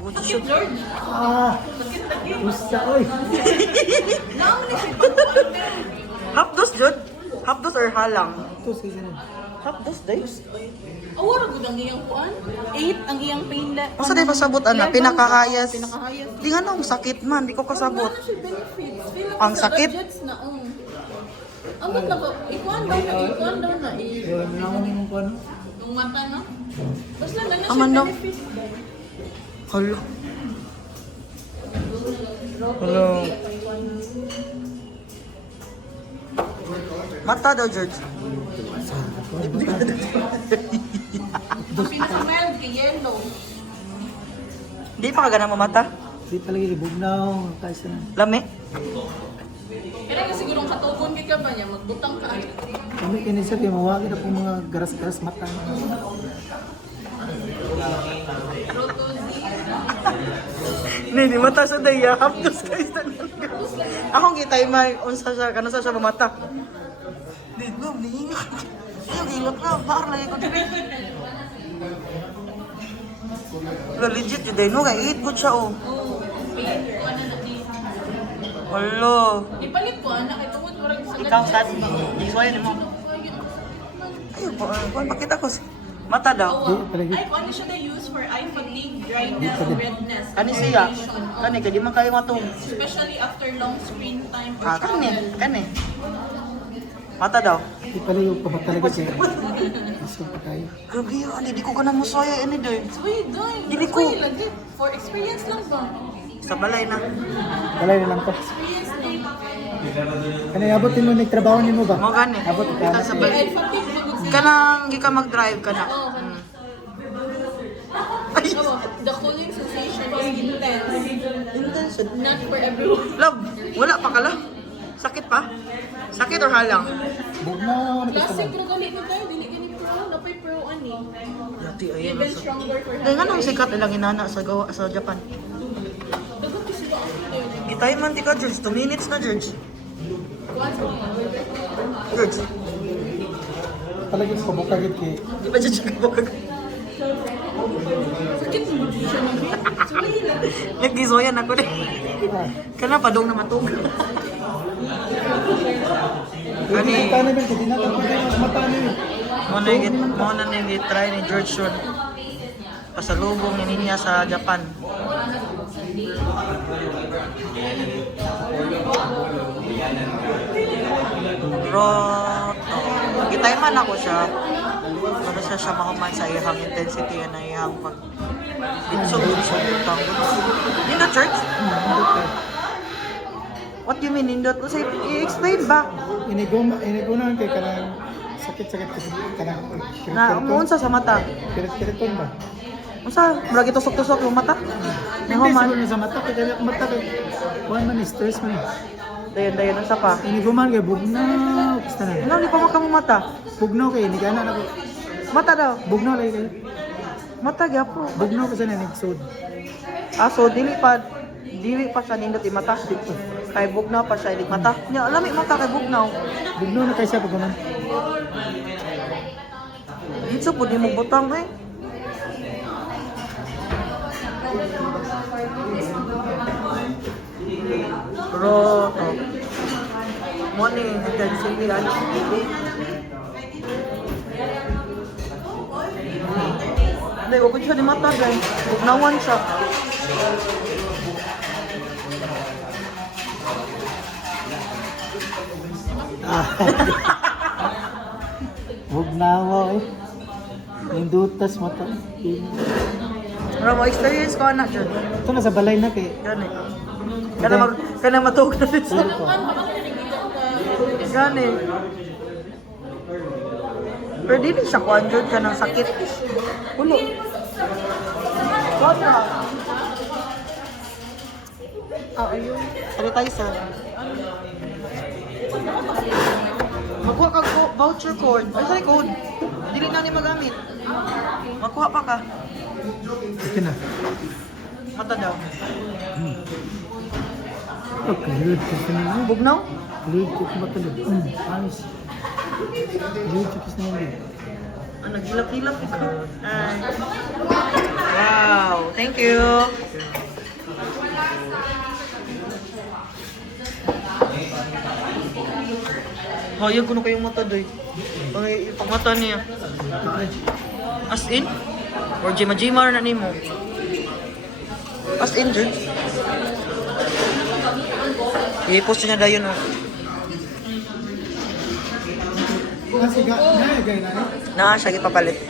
Good Sakit, shot. George. Sakit lagi. Usta, oy. Naman ni si Pagkuante. Half dose, Jud? Half dose or halang? Ito, sige na. Half dose, Dave? Awara gud ang iyang kuan. 8 ang iyang pain la. Asa di pasabot, ana? Pinakahayas. Pinakahayas. Di nga nung sakit man, di ko kasabot. Wala na siya benefits. Feel Ang sa sakit? gadgets na, Amot na ba? Ikuan daw na. Kaya naman yung kung ano. Yung mata na. Basta na siya Aman daw. benefits. Hala. Hala. Mata daw, George. Ang pinaka-mild kay yellow. Di pa ka ganang mamata? Di talaga ibugnaw. Kaysa na. Lami? Kaya nga sigurong katubon kay ka ba niya, magbutang ka. Kami kinisa kayo mawagin na po mga garas-garas mata. Hindi, mata sa daya. Hapdos kayo sa nalga. Akong kitay may unsa siya, kanasa siya mamata. Di, no, nihinga. Ayaw, hilot na. Bakar lagi ko din. Legit yun din, no? Kaya 8 good siya, oh. Pain, kuan na di. Hala. Ipalit ko, anak, ito mo turag sa Ikaw, Sat. Isuwayan mo. Ayun po, pakita ko. Mata daw. Di talaga. Ay, ano siya na use for eye fatigue, dryness, redness, Kani siya. irritation, Kani, kaya di man kayo matong. especially after long screen time or Ah, kani, travel. kani. Mata daw. Di talaga yung kamat talaga siya. Iso pa tayo. Grabe yun, hindi ko na musaya ini doy. Uy, doy. Dili ko. Uy, lagi. For experience lang ba? Sa balay na. Kalay na lang to. Experience lang. Ano, abutin mo, nagtrabaho niyo mo ba? Mo gani. Abot ka. Kita sa May balay. eye fatigue, magod siya. Kanang gi ka mag-drive ka na. Oo, ano, the cooling sensation is intense. Not for everyone. Love, wala pa kala. Sakit pa? Sakit or halang? Bugnaw, ano ka Classic naman? na galit na tayo, dili gani pro, napay pro ani. Yati ayun. Even stronger for Dahil nga nang sikat ilang inana sa Japan. Dagot kasi ba ako tayo? Gitay man ti ka, George. 2 minutes na, George. Kuwan sa mga. George, Talaga sa kabukagid kay di ba George ka Sakit mo siya ng Suwi lang. Nag-gisoyan ako din. Kana padong na matug. Kani mata na ba? Hindi na tapos yung mata na yun. Mo na nang try ni George yun. Pasalubong ni niya sa Japan. Roto. Gitay man ako siya. Ano siya mahuman sa iyang intensity na iyang pag insog. In the church? What do you mean indot? Say, i-explain ba? Inigunan kay kanang sakit-sakit kasi kanang Na umuunsa sa mata. kirit-kiriton ba? Unsa? Murag itusok-tusok yung mata? Hindi Nahuman. siguro sa mata kay kanang mata kay kuan man stress man. Dayon, unsa pa? Iniguman kay bugnaw basta na. Ano, di pa maka mo mata? Bugnaw kay inigana na ko. Mata daw. Bugnaw lagi kay. Mata gyapo. Bugnaw kasi na nagsud. So dili pa siya nindot yung mata. Kay bugnaw pa siya ilig mata. Nya alami mata kay bugnaw. Bugnaw na kay siya pag ganun. Dito po di mo butang eh. Roto. Morning, intensity ano? Hindi, wag siya di mata guys. Bugnawan siya. Bugnaw eh. Yung dutas mata. Pero mo experience ko na dyan. Ito na sa balay na kay. Gani. Kana matug na din sa. Puro ko. Kuwan, baka nagigit ka. Gani. Pero di siya kuan jud ka ng sakit. Ulo. Kuan na. Ayun. Sanitizer. Magkuha ka voucher code. Ay, sorry code. Dili na ni magamit. Magkuha pa ka. Okay na. Mata daw. Okay, good. Kasi na. Bugnaw? Good. Kung matulog. Ayos. Good. Kasi na yun. Nagilap-hilap ikaw. Wow. Thank you. Hayag ko na kayong mata, doy. Pag mata niya. As in? Or jima-jima na nimo? As in, Jud? I-post niya dayon, oh. Kasi gaya na Siya ipapalit.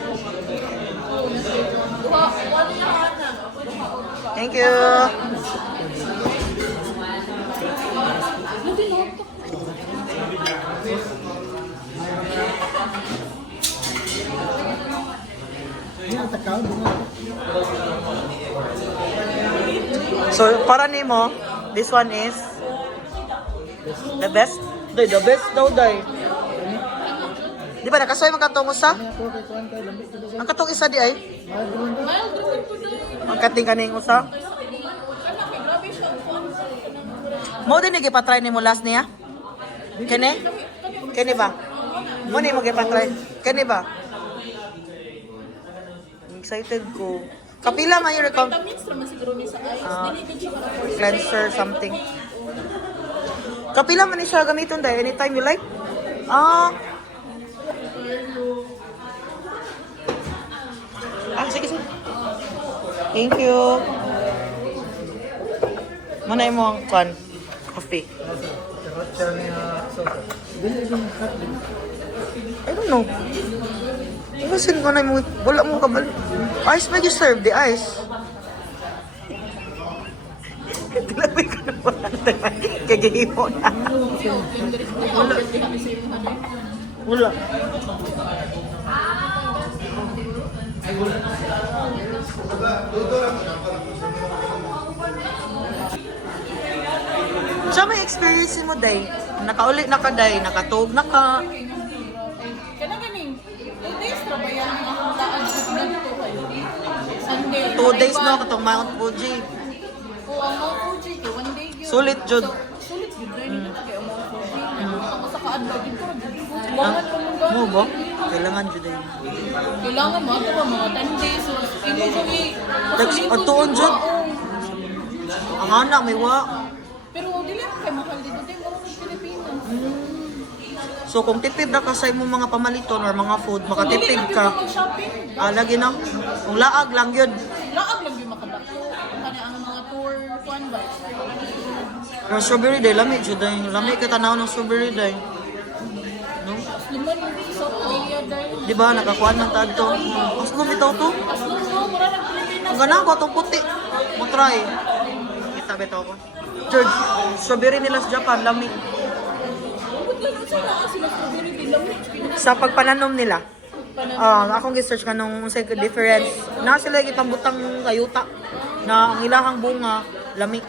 Thank you. Yan, takaw. So, para nimo, this one is the best? Day, the best daw, day. Di ba, nakasoy magkatong usa? Ang katong isa di ay? Ang kating kaning usa? Mo din nagipatry nimo last niya? Kene? Kene ba? Mo ni mo gipatry? Kene ba? Excited ko. Kapila man yung Vitamins naman siguro ni sa eyes. Dili din siya para cleanser something. Kapila man ni siya gamiton dahil anytime you like? Sige, sige. Thank you. Muna mo ang coffee. I don't know. Iwasin ko na mo. Wala mo kabal. Ice, may you serve the ice. Tilapin ko na wala. Kagigimo na. Wala. So may experience mo, Day? Nakaulit na ka, Day? Nakatog na ka? Kana ganing. 2 days ra ba yan ang mahulaan sa ganito kayo? Sunday. 2 days na katong Mount Fuji. O ang Mount Fuji ko 1 day gyud. Sulit, Jud. Sulit gyud dai nito kay ang Mount Fuji. Ako sa kaadlaw din ko kailangan pa mong Mo ba? Kailangan, Jud, Day. Kailangan mo ato ba mga 10 days so imo jud Ang tuon, Jud. Ang anak, may wa. Pero dili man kay mahal dito din mo Pilipinas. So kung tipid na ka sa imong mga pamaliton or mga food, Dili makatipid lang ka. gyud mag-shopping. Lagi na. Kung laag lang yun. Laag lang gyud makadako. Kani ang mga tour kuan ba? Pero strawberry day, lami, Jud. Lami ka tanaw ng strawberry day. No? Liman sa Korea dai. Di ba, nakakuha ng tag to. Mas lumitaw to. As long mo mura lang Pilipinas. Ang gana ko, itong puti. Mo try. Kita bitaw ko. George, strawberry nila sa Japan, lami. Ganun sila strawberry dilamig. Sa pagpananom nila, akong gi-search ka nung sa difference. Na sila gipambutang kayuta na ang ilahang bunga, lami.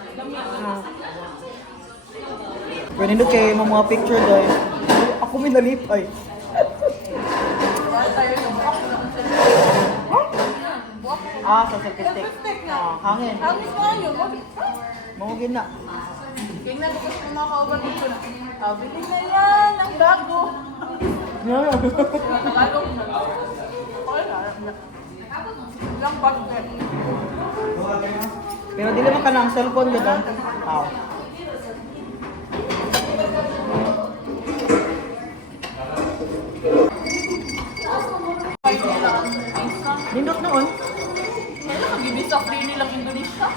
Pwede nito kay mga picture dahil ako may nalipay. Sa selfie stick. Hangin. Hangis nga yun. Mga gina. Tingnan ko sa mga kauban dito. Bili na yan ang bago. Tagalog na. Lang bagay. Pero di naman ka na ang cellphone yun. Nindot noon. Kailan mag-ibisok din nilang Indonesia?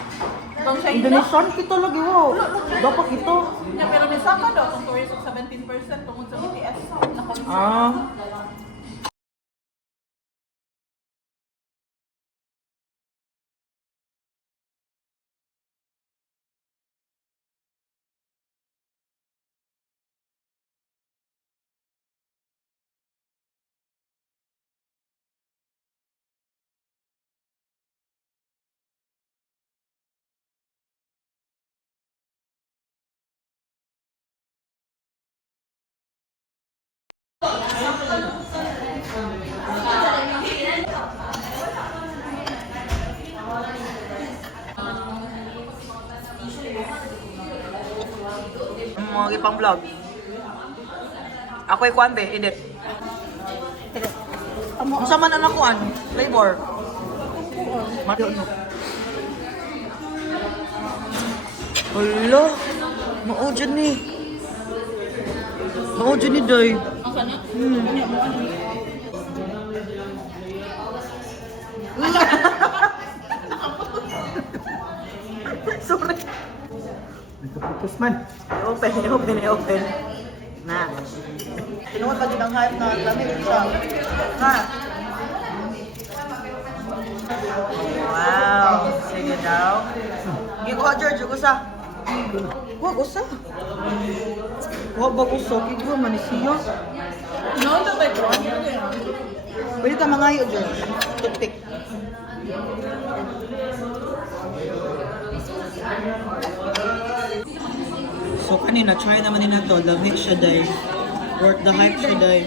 Itong China? Indonesian kita lagi wow. Dapat kita. Yeah, pero may saka daw, itong tourist of 17% tungkol sa BTS. Ah. Mga gipang vlog. Ako'y kuan be, edit. Unsa man ang kuan? Flavor. Matiyo no. Hello. Mao jud ni. Oo, dyan ni Day. Ang kana? Kanya mo ano? Sorry. Nagkaputos man. I-open. Na. Tinuod lagi ng hype na lamig siya. Na. Wow. Sige daw. Gikuha, George. Gusa. Huwag gusa. Huwag ba gusa? Gikuha man siya. No, tatay ko. Ano yan? Pwede ka mangayo, George. Toothpick. So kanina, try naman din na to. Lamig siya dahil. Worth the hype siya dahil.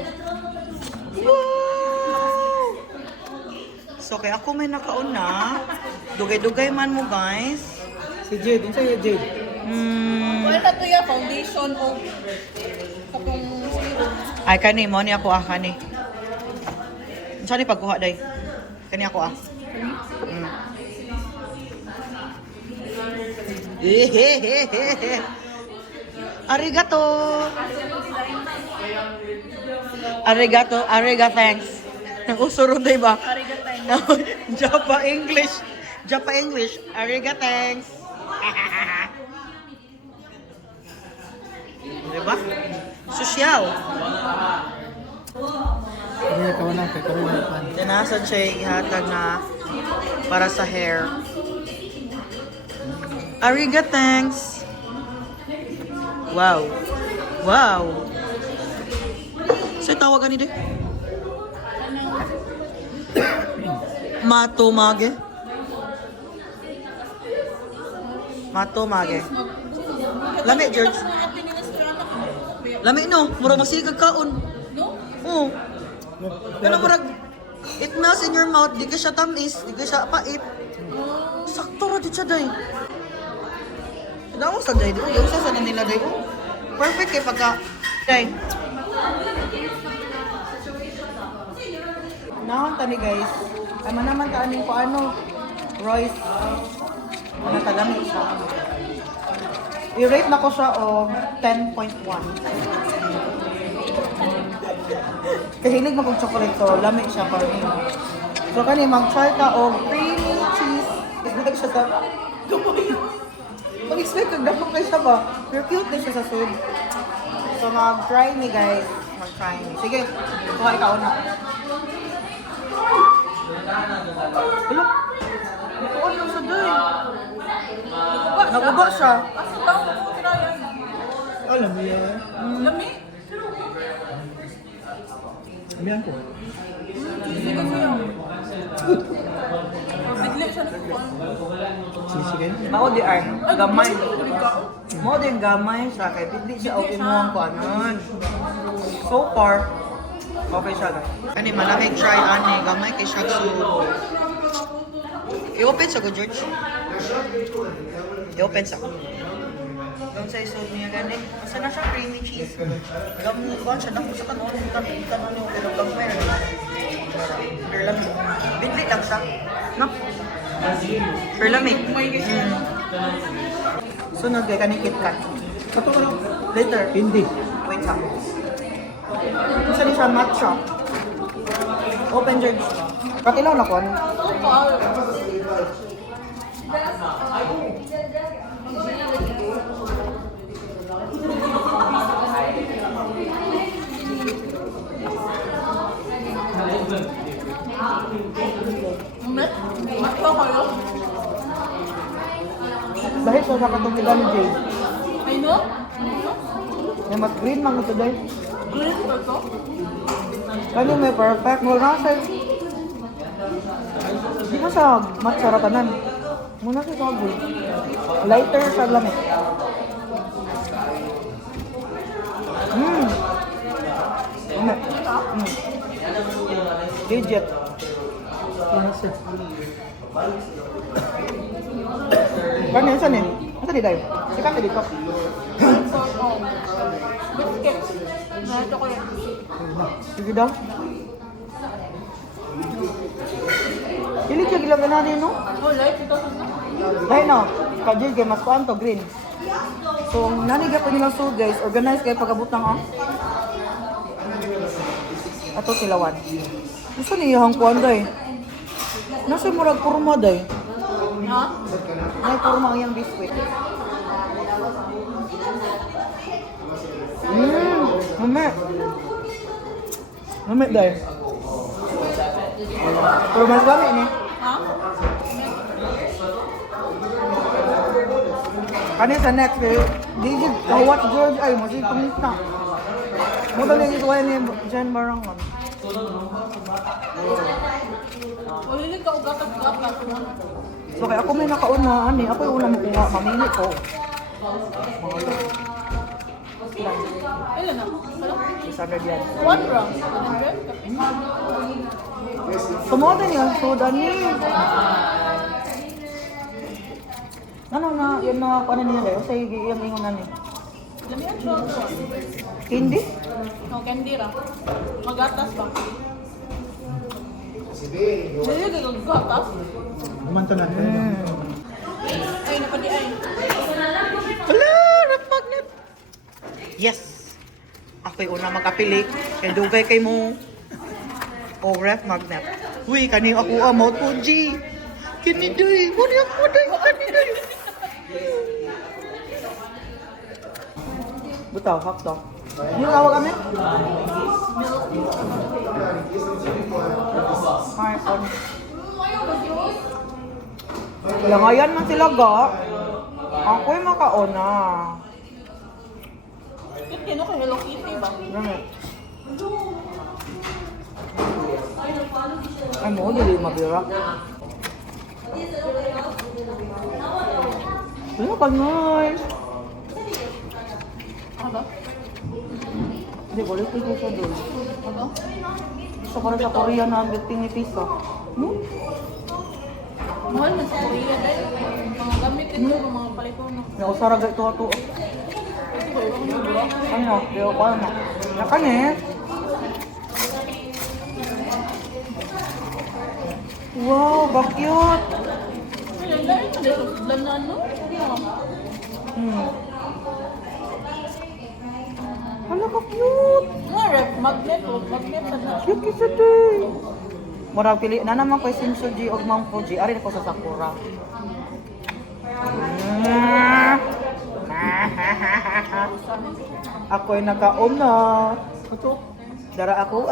Woo! So kaya ako may nakauna. Dugay-dugay man mo guys. Si Jade, yung sa'yo Jade. Wala na to yung foundation o kapong zero. Ay kani, mo ni ako kani. Saan ni pagkuha day? Kani ako Arigato. Arigato, thanks. Usuro day ba? Japa English. Arigato, thanks. Diba? Sosyal. Hindi na kawan lang, kaya karoon na pan. Tinasan siya ihatag na para sa hair. Ariga, thanks. Wow. So, tawagan ni Matomage. Lami, George. Lami, no? Mura masigag kaon. No? Oo. Pero murag, it melts in your mouth, di ka siya tamis, di ka siya pait. Sakto ra di siya, day. Damo sa day, yung sa na nila, day. Perfect kay pagka, day. Nahon tani guys. Ama naman ta aning ko ano, Royce. Ano tagamit siya. I-rate na ko siya o 10.1. Kahilig mo kong chocolate to, lami siya para rin. So kani mag-try ka o creamy cheese. Isbutag siya sa mag-expect kag dapong kayo siya ba? Pero cute din siya sa food. So mag-try me guys. Mag-try me. Sige, kuha ikaw na. Hello? Nakuha lang siya doon. Naguba siya. Asa ba? Kaya yan. Alam mo yan. Lami? Amihan ko. Sige ko yun. Bigli siya na kuwan. Sisikin. Mao di ay gamay. Ikaw? Mo din gamay siya kay bigli siya okay mo ang kuanon. So far okay siya guys. Kani malamig try ani gamay kay siya so. I-open sa ko George. I-open sa ko. Doon sa isod niya gani. Asa na siya creamy cheese. Gamay ko siya dako sa kanon kanon yung pero gamay. Pero lang bigli lang siya. No? Pero lamig. Sunod kay kani KitKat. Kato ka lang. Later. Hindi. Wait lang. Isa ni siya matcha. Open George. Katilaw na kon. Matlo kayo? Dahil sa nakatumilan ni Jade. Ay no? May mas green man ito dahil. Green ba ito? Kani may perfect. Muna sa... Di na sa matcha ratanan. Muna sa sabi. Lighter sa lamig. Legit. Pinasa. Kani saan eh? Asa di dahil? Sikat na dito. Biscuit. Nahito ko yan. Sige daw. Hilig siya gilang ganari, no? Oh, light ito. Dahil no, kajil kay mas kuan to green. So, nanigya ko nilang food guys. Organize kayo pag-abot ng ato silawan. Gusto niya ang kuwan day. Nasa murag purma day. Ha? May purma ang iyang biskuit. Mami. Mami day. Pero mas kami ni. Ha? Kani sa next day, di what George ay masih kumita. Mo ba ni ito ni Jan Barangan? Wala ka ugatat-gatat. So kaya ako may nakauna, ani, ako yung una makuha, mamili ko. Ilan na? Isa na diyan. 1 round. 100? Sumoda niya, soda ni. Ano na, yun na, ano niya dayo? Sa yung ingon na ni. Lamihan siya. Hindi? No, candy ra. Magatas ba? Dili ka gatas? Kumanta na. Ay, napadi ay. Wala, ref magnet. Yes. Ako'y una magkapili. Kaya dugay kay mo. O ref magnet. Uy, kani ako amot po, G. Kinidoy. Wala ako day. Kinidoy. Butaw, hakto. Yung tawag kami? Marcon. Langayan man sila ga. Ako'y makauna. Kino ka Hello Kitty ba? Ganun. Ay mo, dili mabira. Ano ka, nice? Ano ba? Hindi, ulit ko siya doon. Ano? Gusto ko rin sa Korea na 100 piso. Mahal man sa Korea dahil. Mga gamitin mo, mga palitono. Nausara ga ito ato. Ano? Pero ko ano? Nakan eh. Wow, ba-cute! Ayun, dahil mo dito. Sudlan na ano? Hala ka cute! Mga ref, magnet o. Magnet sa na. Cute kisa day! Murag pili na naman ko yung Suji o Mang Fuji. Ari ko sa Sakura. Ako'y nakauna. Dara ako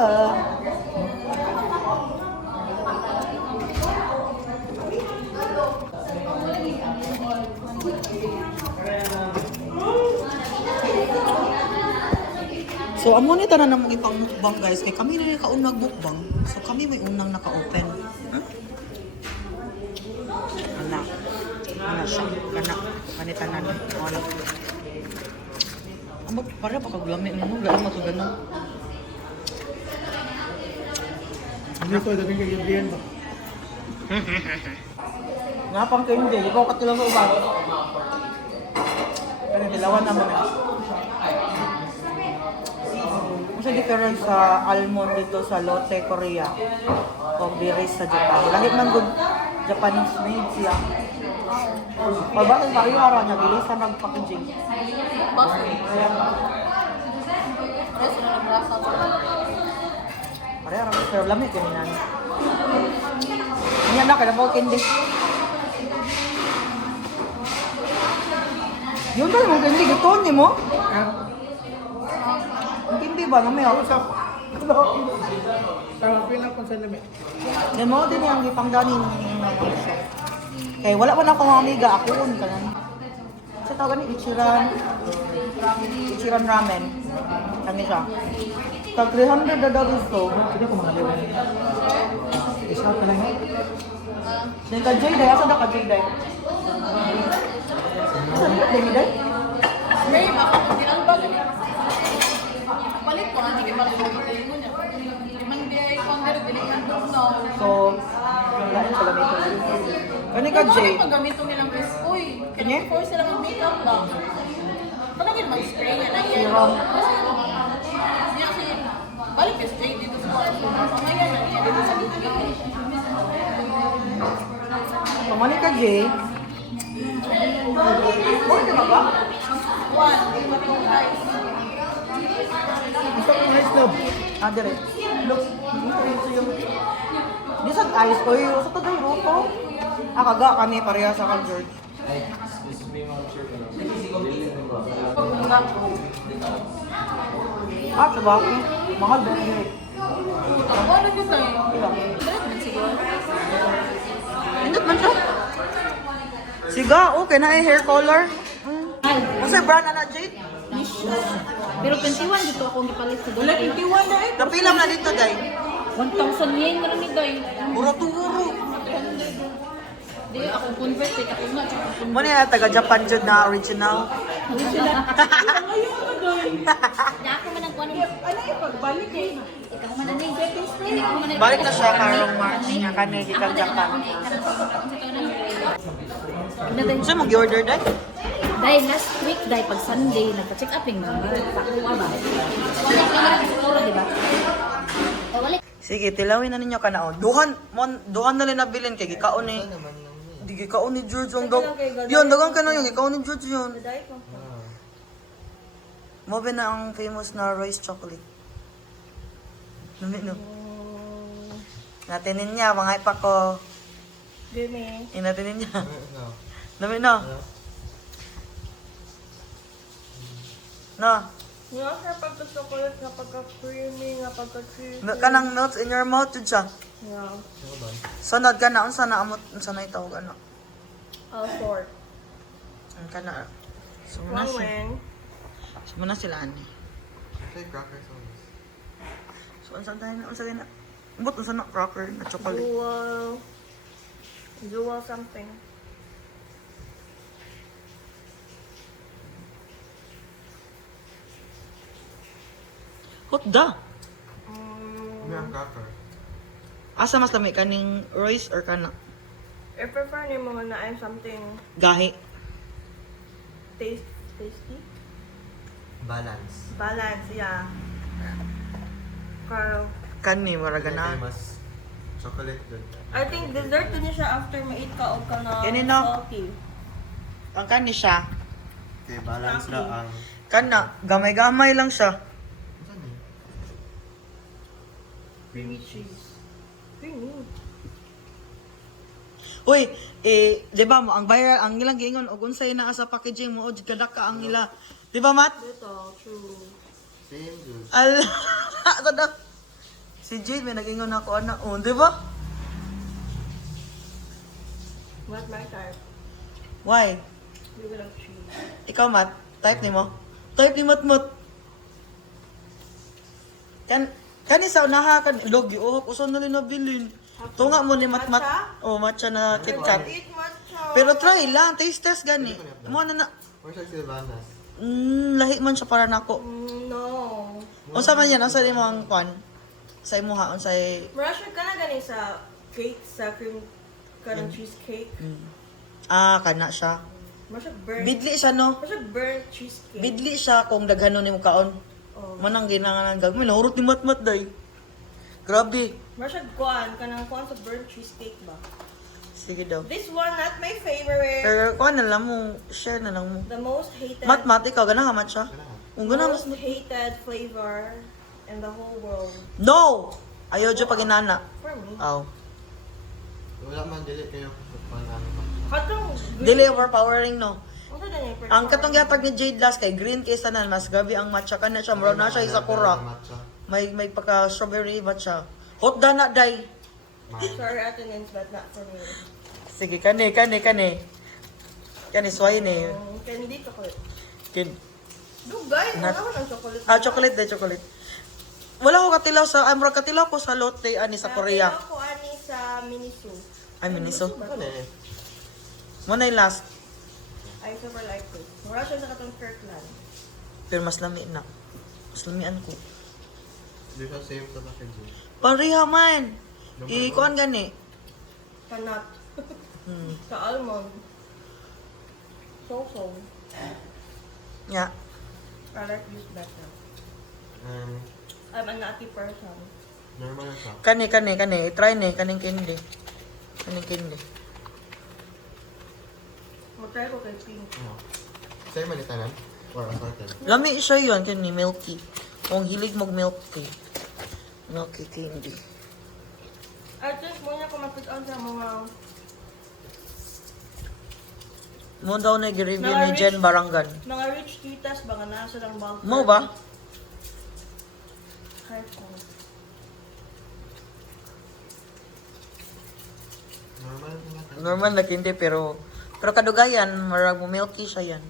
So, amo ni tanan namong ipang mukbang guys. Kay kami na yung kaunang mukbang. So, kami may unang naka-open. Ana. Ana siya. Kana. Kanitanan. Wala. Amo, para pa kaglami nimo. Lain mo ito gano'n. Hindi ko, dating kagimbihan ba? Nga pang hindi. Ikaw katilang sa ubang. Kaya dilawan naman eh. Sa difference sa almond dito sa Lotte, Korea o berries sa Japan. Lahit man good Japanese made siya. Pagbatin pa rin araw niya, bilisan ng packaging. Basta. Kaya, Rest na nagrasa ko. pare araw pero lamig yun yan. Yan na, kaya mo candy. Yun tayo mong candy, gusto niyo mo? Ang candy ba? Namaya ako sa... Parang pinakon sa lamig. Yan mo din yung ipangdanin ng siya. Kaya wala man ako mga amiga, ako yun ka lang. Sa tawag ni Ichiran ramen. Kami siya. Tag 300 na daw gusto. Hindi ko makaliwa. Isa ka lang. Then ka J-Day, asa na ka J-Day? Asa na ka J-Day? May ako kung ginalbag. Palit ko, hindi kayo malulog ko yun niya. Mandi ay founder, dili ka doon na. So, lain sa gamitin. Kani ka J? Ano paggamito nilang press? Uy, Kanya? kaya sila mag-makeup lang. Palagin mag-spray nga na yan. Serum. Niya kasi, balik ka straight dito sa mga so, ngayon na niya dito sa gilid. So, mali ka J? Order na ba? One. Rice. Gusto ko ng ice love. Ah, dire. Look, dito yung... Di sa ice ko yun. Sa tagay roto. Ah, kaga kami pareha sa kang George. Ah, sabaki. Mahal ba yun? Ano yun tayo? Direct man siguro. Indot man siya. Siga, okay na hair color. Kasi brand na Jade. Pero 21 dito ako gipalit sa Wala, dati. 21 na eh. Napila na dito, Day. 1,000 yen na ni day. Puro turo. Di ako convert kay ako nga tsaka convert. Muna yung taga-Japan dyan na original. Na ako man ang kuan. Ano yung pagbalik eh? Ikaw man ani. Hindi ko man. Balik na siya karong March niya kanil kitang Japan. Gusto mo gi-order, Day? Dahil last week, dahil pag Sunday, nagpa-check up yung mga pakuha ba? Wala ka naman siguro, di ba? O, wala. Sige, tilawin na ninyo kanaon. Duhan na rin nabilin kay gikaon ni. Di gikaon ni George ang dog. Yun, dagang ka na yung gikaon ni George yun. Mobe na ang famous na rice chocolate. Lami no. Natinin niya, mga ipa ko. Dumi. Inatinin niya. Lami no. No. Nga sir, pagka-chocolate nga pagka-creamy nga pagka-cheese. Kanang nuts in your mouth, jud siya. Yeah. Sunod ka na, unsa na amot, unsa na itawag ano. All sort. Ang kana. Sumuna sila. Wang. Sumuna sila ani. Say cracker sauce. So unsa tayo na, unsa na. Ambot unsa na cracker na chocolate. Dual something. Hot da. Hindi ang cracker. Asa mas lami kaning rice or kana? I prefer ni mo na ay something Gahi. tasty. Balance. Balance, yeah. Carl. Kani mara Kaya gana. mas chocolate dun. I think dessert din siya after ma-eat ka o ka na Yan yun, no? salty. Ang kani siya. Okay, balance na ang... Kana gamay-gamay lang siya. Saan eh? Creamy cheese. Creamy. Uy, di ba mo ang viral ang ilang giingon og unsay naa sa packaging mo og gadak ka ang ila. Di ba, Matt? Ito, true. Same juice. Al ako daw. Si Jade may nag-ingon ako ana. Oh, di ba? What my type? Why? You will have cheese. Ikaw, Matt, type ni mo. Type ni Matmat. Kani sa unaha kan log giuhok uson na rin nabilin. Tunga mo ni Matmat. Oh, matcha na KitKat. Eat matcha. Pero try lang, taste test gani. Mo na na. Or siya Sylvanas. Lahi man siya para nako. No. Unsa man yan? Unsa mo ang kwan? Sa imuha unsay Marasya ka na gani sa cake, sa cream, kanang cheesecake. kana siya. Marasya burnt. Bidli siya no. Marasya burnt cheesecake. Bidli siya kung daghanon nimo kaon. Oh. Manang ginangan gagmay nahurot ni Matmat day. Grabe. Marasya kanang kuan sa burnt cheesecake ba? Sige daw. This one, not my favorite. Pero kuan na lang mo, share na lang mo. The most hated. Matmat ikaw ganahan man siya. Kung ganahan Most hated flavor in the whole world. No! Ayaw dyan pag inana. For me. Aw. Wala man, dili kayo. Ano ba? Katong Dili overpowering no. Ano na niya? Ang katong yatag ni Jade last kay green kaysa na mas gabi ang matcha kana siya mura na siya isakura. Matcha. May pagka strawberry matcha. Hot dana day. Sorry, attendance, but not for me. Sige kani. Kani sway ni. Candy chocolate. Kin. No, guys, wala Not- ko ng chocolate. Chocolate. Wala ko katilaw sa amra katilaw ko sa lotte ani sa Korea. Kaya ako ani sa Miniso. Ay miniso. Ano eh? Mo na yung last. I super like it. Mura siya sa katong Kirkland. Pero mas lami na. Mas lamian ko. Hindi siya same sa packaging. Pareha man. Ikuan gani. Kanat. Hmm. Sa almond. So. Nya. I like this better. I'm a nutty person. Normal na siya. Kani. Try ni kaning candy. Kaning candy. Matry ko kay Pink. Sa'yo manitanan? Or assorted? Lami siya yun, kini milky. Kung hilig mag milk tea. Milky candy. I think mo niya kumapit-on sa mga... Mo daw na i-review Mga ni Jen Barangan. Mga rich titas ba nga nasa lang bang... Mo ba? Heart ko. Normal lang. Normal na hindi pero kadugayan, marag mo milky siya yan.